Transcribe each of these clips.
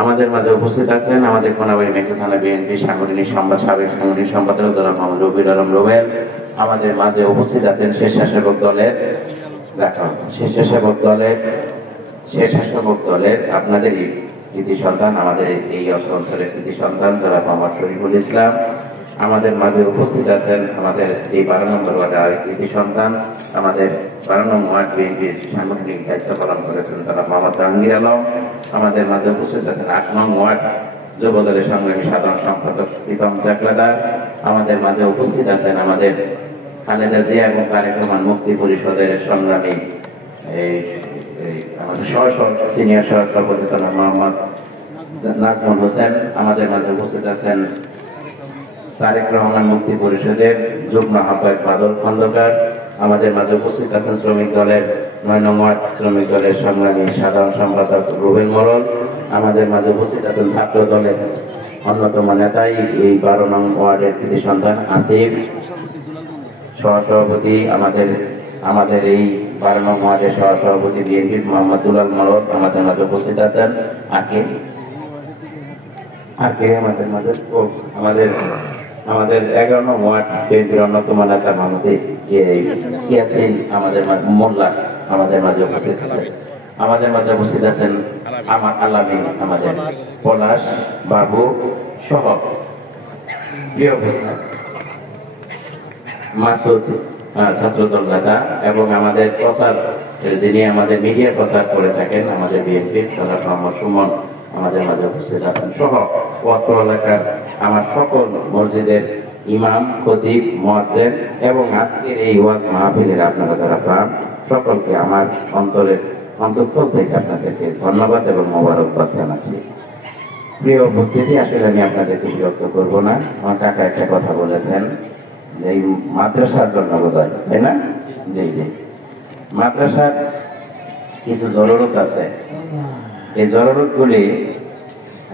আমাদের মাঝে উপস্থিত আছেন আমাদের কোনাবাড়ি মেট্রো থানা বিএনপি সাংগঠনিক সাবেক সাংগঠনিক সম্পাদক জনাব মোহাম্মদ রবিউল আলম রুবেল। আমাদের মাঝে উপস্থিত আছেন স্বেচ্ছাসেবক দলের আপনাদেরই কৃতি সন্তান, আমাদের এই অঞ্চলের কৃতি সন্তান জনাব মোহাম্মদ শরীফুল ইসলাম। আমাদের মাঝে উপস্থিত আছেন আমাদের এই 12 নম্বর ওয়ার্ডের কৃতি সন্তান, আমাদের 12 নম্বর ওয়ার্ড বিএনপির সাংগঠনিক দায়িত্ব পালন করেছেন জনাব মোহাম্মদ জাহাঙ্গীর আলম। আমাদের মাঝে উপস্থিত আছেন 8 নম্বর ওয়ার্ড যুব দলের সংগ্রামী সাধারণ সম্পাদক প্রীতম চাকলাদার। আমাদের মাঝে উপস্থিত আছেন আমাদের খালেদা জিয়া এবং তারেক রহমান মুক্তি পরিষদের সংগ্রামী আমাদের সিনিয়র সভাপতি মোহাম্মদ নাজমুল হোসেন। আমাদের মাঝে উপস্থিত আছেন তারেক রহমান মুক্তি পরিষদের যুগ্ম আহ্বায়ক বাদল খন্দকার। আমাদের মাঝে উপস্থিত আছেন শ্রমিক দলের 9 নম্বর শ্রমিক দলের সংগ্রামী সাধারণ সম্পাদক রুবেল মোড়ল। আমাদের মাঝে উপস্থিত আছেন ছাত্র দলের অন্যতম নেতাই এই 12 নং ওয়ার্ডের কৃতি সন্তান আসিফ। সহসভাপতি আমাদের এই 12 নং ওয়ার্ডের সহসভাপতি বিএনপির মোহাম্মদ দুলাল মোড়ল আমাদের মাঝে উপস্থিত আছেন। আমাদের 11 নং ওয়ার্ড বিএনপির অন্যতম নেতা মোহাম্মদ ইয়াসিন মোল্লা আমাদের মাঝে উপস্থিত আছেন। আমাদের মাঝে উপস্থিত আছেন আমার আলামিন, আমাদের পলাশ বাবু সহ মাসুদ ছাত্রদল নেতা এবং আমাদের যিনি আমাদের মিডিয়া প্রচার করে থাকেন আমাদের বিএনপির জনাব মোহাম্মদ সুমন আমাদের মাঝে উপস্থিত আছেন সহ অত্র এলাকার আমার সকল মসজিদের ইমাম, খতিব, মুয়াজ্জিন এবং আজকের এই ওয়াজ মাহফিলের আপনারা যারা প্রাণ সকলকে আমার অন্তঃস্থল থেকে আপনাদেরকে ধন্যবাদ এবং মোবারকবাদ জানাচ্ছি। প্রিয় উপস্থিতি, আসলে আমি আপনাদেরকে বিরক্ত করবো না। আমার কাকা একটা কথা বলেছেন যে এই মাদ্রাসার জন্য বোঝায়, তাই না? জি জি, মাদ্রাসার কিছু জরুরত আছে। এই জরুরত গুলি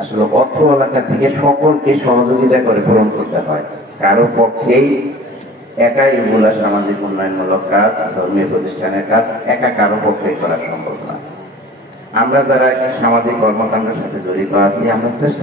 আসলে অত্র এলাকা থেকে সকলকে সহযোগিতা করে পূরণ করতে হয়। কারো পক্ষেই একাই এগুলা সামাজিক উন্নয়নমূলক কাজ, ধর্মীয় প্রতিষ্ঠানের কাজ একা কারো পক্ষেই করা সম্ভব না। আমরা যারা সামাজিক কর্মকাণ্ডের সাথে জড়িত আছি আমরা চেষ্টা